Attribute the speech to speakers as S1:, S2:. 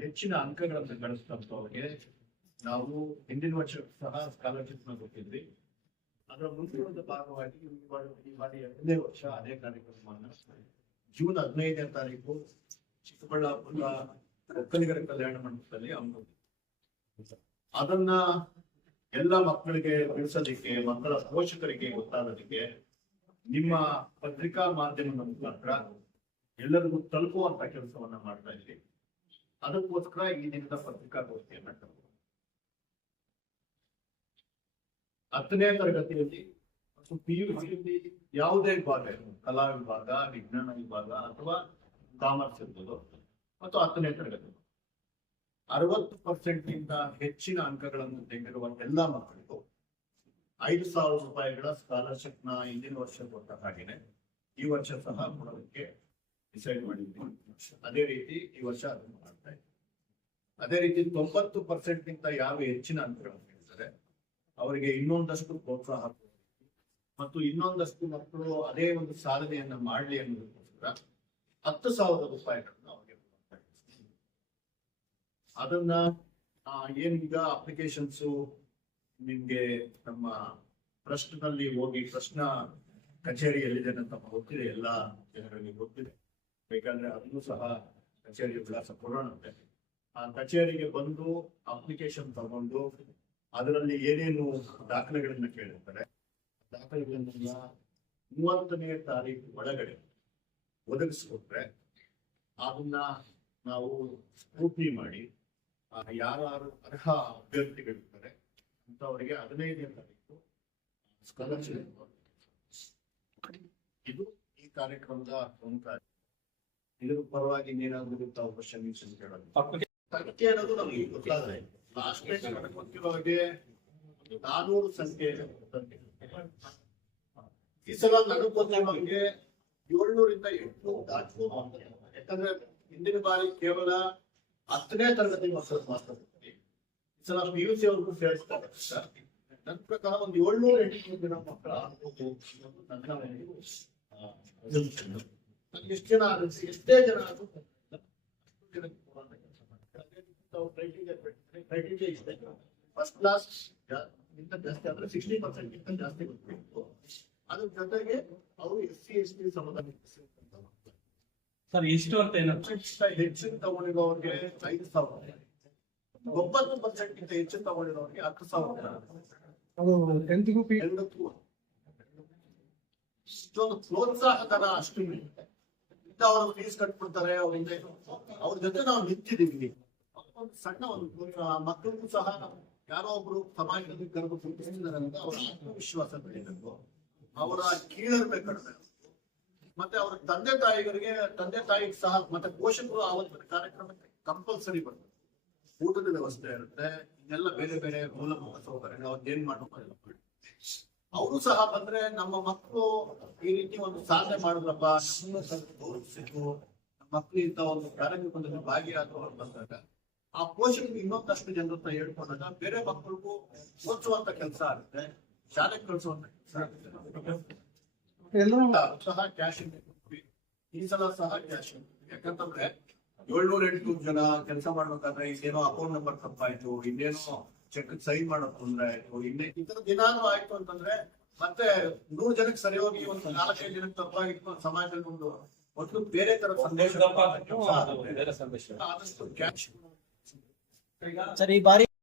S1: ಹೆಚ್ಚಿನ ಅಂಕಗಳನ್ನು ಗಳಿಸಿದಂಥವ್ರಿಗೆ ನಾವು ಹಿಂದಿನ ವರ್ಷ ಸಹ ಸ್ಕಾಲರ್ಶಿಪ್ನ ಕೊಟ್ಟಿದ್ವಿ. ಅದರ ಮುಂದಿನ ಭಾಗವಾಗಿ ಈ ಬಾರಿ- ಎರಡನೇ ವರ್ಷ ಅದೇ ಕಾರ್ಯಕ್ರಮವನ್ನು ಜೂನ್ ಹದಿನೈದನೇ ತಾರೀಕು ಚಿಕ್ಕಬಳ್ಳಾಪುರ ಒಕ್ಕಲಿಗರ ಕಲ್ಯಾಣ ಮಂಟಪದಲ್ಲಿ ಹಮ್ಮಿಕೊಂಡಿದ್ವಿ. ಅದನ್ನ ಎಲ್ಲ ಮಕ್ಕಳಿಗೆ ತಿಳಿಸೋದಿಕ್ಕೆ, ಮಕ್ಕಳ ಪೋಷಕರಿಗೆ ಗೊತ್ತಾಗೋದಿಕ್ಕೆ ನಿಮ್ಮ ಪತ್ರಿಕಾ ಮಾಧ್ಯಮದ ಮುಖಾಂತರ ಎಲ್ಲರಿಗೂ ತಲುಪುವಂತ ಕೆಲಸವನ್ನ ಮಾಡ್ತಾ ಇದ್ವಿ ಅದಕ್ಕೋಸ್ಕರ ಈ ದಿನದ ಪತ್ರಿಕಾಗೋಷ್ಠಿಯನ್ನ ಹತ್ತನೇ ತರಗತಿಯಲ್ಲಿ ಮತ್ತು ಸಿಯಲ್ಲಿ ಯಾವುದೇ ವಿಭಾಗ ಕಲಾ ವಿಭಾಗ, ವಿಜ್ಞಾನ ವಿಭಾಗ ಅಥವಾ ಕಾಮರ್ಸ್ ಇರ್ಬೋದು, ಮತ್ತು ಹತ್ತನೇ ತರಗತಿ. ಅರವತ್ತು ಪರ್ಸೆಂಟ್ ಗಿಂತ ಹೆಚ್ಚಿನ ಅಂಕಗಳನ್ನು ತೆಗೆದಿರುವ ಎಲ್ಲ ಮಕ್ಕಳಿಗೂ ಐದು ಸಾವಿರ ರೂಪಾಯಿಗಳ ಸ್ಕಾಲರ್ಶಿಪ್ನ ಹಿಂದಿನ ವರ್ಷ ಕೊಟ್ಟ ಹಾಗೇನೆ ಈ ವರ್ಷ ಸಹ ಕೊಡೋದಕ್ಕೆ ಡಿಸೈಡ್ ಮಾಡಿದ್ವಿ ಅದೇ ರೀತಿ ಈ ವರ್ಷ ಅದನ್ನು ಮಾಡ್ತಾ ಇದ್ದೀವಿ ಅದೇ ರೀತಿ ತೊಂಬತ್ತು ಪರ್ಸೆಂಟ್ ಗಿಂತ ಯಾರು ಹೆಚ್ಚಿನ ಅಂತರ ಹೇಳ್ತಾರೆ ಅವರಿಗೆ ಇನ್ನೊಂದಷ್ಟು ಪ್ರೋತ್ಸಾಹ ಮತ್ತು ಇನ್ನೊಂದಷ್ಟು ಮಕ್ಕಳು ಅದೇ ಒಂದು ಸಾಧನೆಯನ್ನ ಮಾಡಲಿ ಅನ್ನೋದಕ್ಕೋಸ್ಕರ ಹತ್ತು ಸಾವಿರ ರೂಪಾಯಿಗಳನ್ನ ಅವರಿಗೆ ಅದನ್ನ ಏನೀಗ ಅಪ್ಲಿಕೇಶನ್ಸ್ ನಿಮ್ಗೆ ನಮ್ಮ ಟ್ರಸ್ಟ್ನಲ್ಲಿ ಹೋಗಿ ಪ್ರಶ್ನ ಕಚೇರಿ ಎಲ್ಲಿದೆ ಅಂತ ಗೊತ್ತಿದೆ, ಎಲ್ಲ ಜನರಿಗೆ ಗೊತ್ತಿದೆ. ಬೇಕಾದ್ರೆ ಅದನ್ನು ಸಹ ಕಚೇರಿ ವಿಳಾಸ ಕೊಡೋಣಂತೆ ಆ ಕಚೇರಿಗೆ ಬಂದು ಅಪ್ಲಿಕೇಶನ್ ತಗೊಂಡು ಅದರಲ್ಲಿ ಏನೇನು ದಾಖಲೆಗಳನ್ನ ಕೇಳಿರ್ತಾರೆ. ದಾಖಲೆಗಳನ್ನ ಮೂವತ್ತನೇ ತಾರೀಕು ಒಳಗಡೆ ಒದಗಿಸ್ಕೊಟ್ರೆ ಅದನ್ನ ನಾವು ಸ್ಕ್ರೂಟ್ನಿ ಮಾಡಿ ಯಾರು ಅರ್ಹ ಅಭ್ಯರ್ಥಿಗಳಿರ್ತಾರೆ ಅಂತವರಿಗೆ ಹದಿನೈದನೇ ತಾರೀಕು ಸ್ಕಾಲರ್ಶಿಪ್ ಇದು ಈ ಕಾರ್ಯಕ್ರಮದ ಪ್ರಮುಖ ಇದ್ರ ಪರವಾಗಿ ಏನಾದ್ರು ತಾವು ಕ್ವಶನ್ ಕೇಳೋದು ಸಂಖ್ಯೆ ಅನ್ನೋದು ನಮಗೆ ಗೊತ್ತಾದ್ರೆ ಲಾಸ್ಟ್ ಟೈಮ್ ನನಗೆ ಗೊತ್ತಿರೋ ಹಾಗೆ ಒಂದು ನಾನೂರು ಸಂಖ್ಯೆ. ಈ ಸಲ ನನಗೆ ಗೊತ್ತಿರೋ ಹಾಗೆ ಏಳ್ನೂರಿಂದ ಎಂಟ್ನೂರು ದಾಟ್ಬೋದು ಅಂತ. ಯಾಕಂದ್ರೆ ಹಿಂದಿನ ಬಾರಿ ಕೇವಲ ಹತ್ತನೇ ತರಗತಿ ಮಕ್ಕಳು ಮಾತ್ರ. ಈ ಸಲ ಪಿ ಯು ಸಿ ಅವ್ರಿಗೂ ಸೇರಿಸ್ತಾರೆ ಸರ್. ನನ್ನ ಪ್ರಕಾರ ಒಂದು ಏಳ್ನೂರ ಎಂಟುನೂರು ಜನ ಮಕ್ಕಳ ಆಗ್ಬೋದು ನನ್ನ ನನ್ನ ಎಷ್ಟು ಜನ ಆಗುತ್ತೆ ಎಷ್ಟೇ ಜನ ಇಷ್ಟೇ. ಫಸ್ಟ್ ಕ್ಲಾಸ್ ಜಾಸ್ತಿ ಆದ್ರೆ ಸಿಕ್ಸ್ಟಿ ಪರ್ಸೆಂಟ್ ಗಿಂತ ಜಾಸ್ತಿ ಗೊತ್ತಿತ್ತು ಅದ್ರ ಜೊತೆಗೆ ಅವರು ಎಸ್ ಸಿ ಎಸ್ ಟಿ ಮಕ್ಕಳು.
S2: ಸರ್ ಎಷ್ಟು ಅಂತ
S1: ಹೆಚ್ಚಿನ ತಗೊಂಡಿರೋರಿಗೆ ಐದು ಸಾವಿರ. ಒಂಬತ್ತು ಪರ್ಸೆಂಟ್ ಗಿಂತ ಹೆಚ್ಚು ತಗೊಂಡಿರೋರಿಗೆ ಹತ್ತು ಸಾವಿರ. ಇಷ್ಟೊಂದು ಪ್ರೋತ್ಸಾಹ ತರ ಅಷ್ಟು ಇರುತ್ತೆ. ಅವರು ಫೀಸ್ ಕಟ್ಬಿಡ್ತಾರೆ ಅವರಿಂದ ಅವ್ರ ಜೊತೆ ನಾವು ನಿಂತಿದ್ದೀವಿ. ಸಣ್ಣ ಒಂದು ಮಕ್ಕಳಿಗೂ ಸಹ ಯಾರೋ ಒಬ್ರು ಸಮಾಜದಲ್ಲಿ ಕರೆದು ಕುಂತಿದ್ದಾರೆ ಅಂತ ಅವರ ಆತ್ಮವಿಶ್ವಾಸ ಬೆಳೀಬೇಕು. ಅವರ ಕೀಳರಿಮೆ ಕಡಿಮೆ ಮತ್ತೆ ಅವರ ತಂದೆ ತಾಯಿಗಳಿಗೆ, ತಂದೆ ತಾಯಿಗೆ ಸಹ, ಮತ್ತೆ ಪೋಷಕರು ಆವತ್ತಿನ ಕಾರ್ಯಕ್ರಮಕ್ಕೆ ಕಂಪಲ್ಸರಿ ಬರ್ತದೆ ಊಟದ ವ್ಯವಸ್ಥೆ ಇರುತ್ತೆ. ಇನ್ನೆಲ್ಲ ಬೇರೆ ಬೇರೆ ಮೂಲಭೂತ ಸೌಕರ್ಯಗಳು, ಅವ್ರು ಏನ್ ಮಾಡಬೇಕು ಮಾಡಿ. ಅವರು ಸಹ ಬಂದ್ರೆ ನಮ್ಮ ಮಕ್ಕಳು ಈ ರೀತಿ ಒಂದು ಸಾಧನೆ ಮಾಡಿದ್ರಪ್ಪ ಗೌರವಿಸಿದ್ರು. ಮಕ್ಕಳು ಇಂತ ಒಂದು ಕಾರ್ಯಕ್ರಮದಲ್ಲಿ ಭಾಗಿಯಾದವರು ಬಂದಾಗ. ಆ ಪೋಷಕರು ಇನ್ನೊಂದಷ್ಟು ಜನರ ಹತ್ರ ಹೇಳ್ಕೊಂಡಾಗ ಬೇರೆ ಮಕ್ಕಳಿಗೂ ಓದಿಸುವಂತ ಕೆಲಸ ಆಗುತ್ತೆ ಶಾಲೆಗೆ ಕಳಿಸುವಂತ ಕೆಲಸ ಆಗುತ್ತೆ. ಸಹ ಕ್ಯಾಶ್ ಈ ಸಲ ಸಹ ಕ್ಯಾಶ್ ಯಾಕಂತಂದ್ರೆ ಏಳ್ನೂರ ಎಂಟುನೂರು ಜನ ಕೆಲಸ ಮಾಡ್ಬೇಕಾದ್ರೆ ಇನ್ನೇನೋ ಅಕೌಂಟ್ ನಂಬರ್ ತಪ್ಪಾಯ್ತು ಇನ್ನೇನೋ ಚೆಕ್ ಸೈನ್ ಮಾಡೋದು ತೊಂದ್ರೆ ಆಯ್ತು ಇನ್ನೇ ಇತರ ತರ ದಿನಾನು ಆಯ್ತು ಅಂತಂದ್ರೆ ಮತ್ತೆ ನೂರ್ ಜನಕ್ಕೆ ಸರಿ ಹೋಗಿ ಒಂದು ನಾಲ್ಕೈದು ಜನಕ್ಕೆ ತಪ್ಪಾಗಿತ್ತು ಸಮಾಜದಲ್ಲಿ ಒಂದು ಒಂದು ಬೇರೆ ತರ
S2: ಸಂದೇಶ
S1: ಆದಷ್ಟು ಕ್ಯಾಶ್
S3: ಸರ್ ಈ ಬಾರಿ